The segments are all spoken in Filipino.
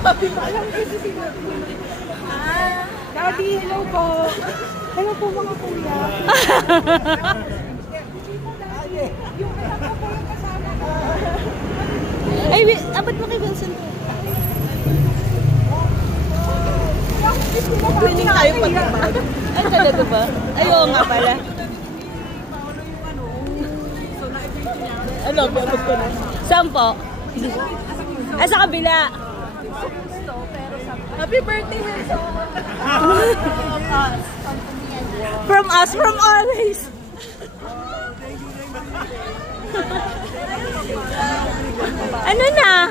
Alam kasi sinabi ko na. Daddy, hello po. Hello po mga kuya. Yung anak ko po yung kasama ko. Ay, abot mo kay Wilson to. Winning tayo pag-ibag. Ay, talaga ba? Ay, oo nga pala. Ano, abot ko na. Saan po? Ah, sa kabila. Happy birthday, Wilson! From us, from always. Ano na?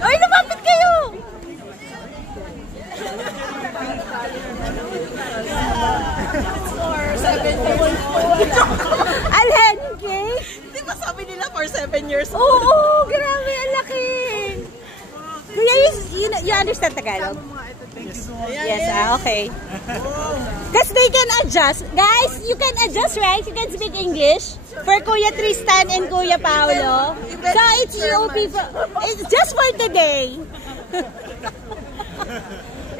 Ay, lumapit kayo! For 7 years. Alhen, okay? Di ba sabi nila for 7 years old? Oo, grabe, ang laki. Kuya, you understand Tagalog? Yes, okay. Because they can adjust. Guys, you can adjust, right? You can speak English. For Kuya Tristan and Kuya Paolo. So, it's EOP. It's just for today.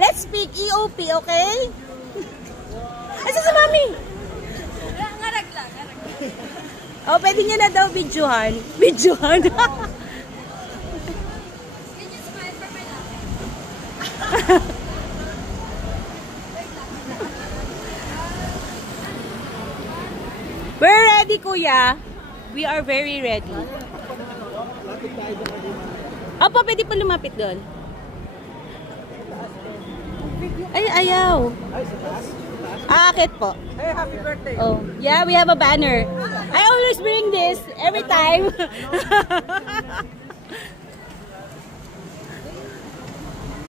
Let's speak EOP, okay? Asa si Mami? Ngarag lang. Oh, pwede nyo na daw videohan. Videohan. We're ready, Kuya. We are very ready. Opo, pwede pa lumapit doon. Ay, ayaw. Aakit po. Hey, happy birthday! Oh, yeah, we have a banner. I always bring this every time.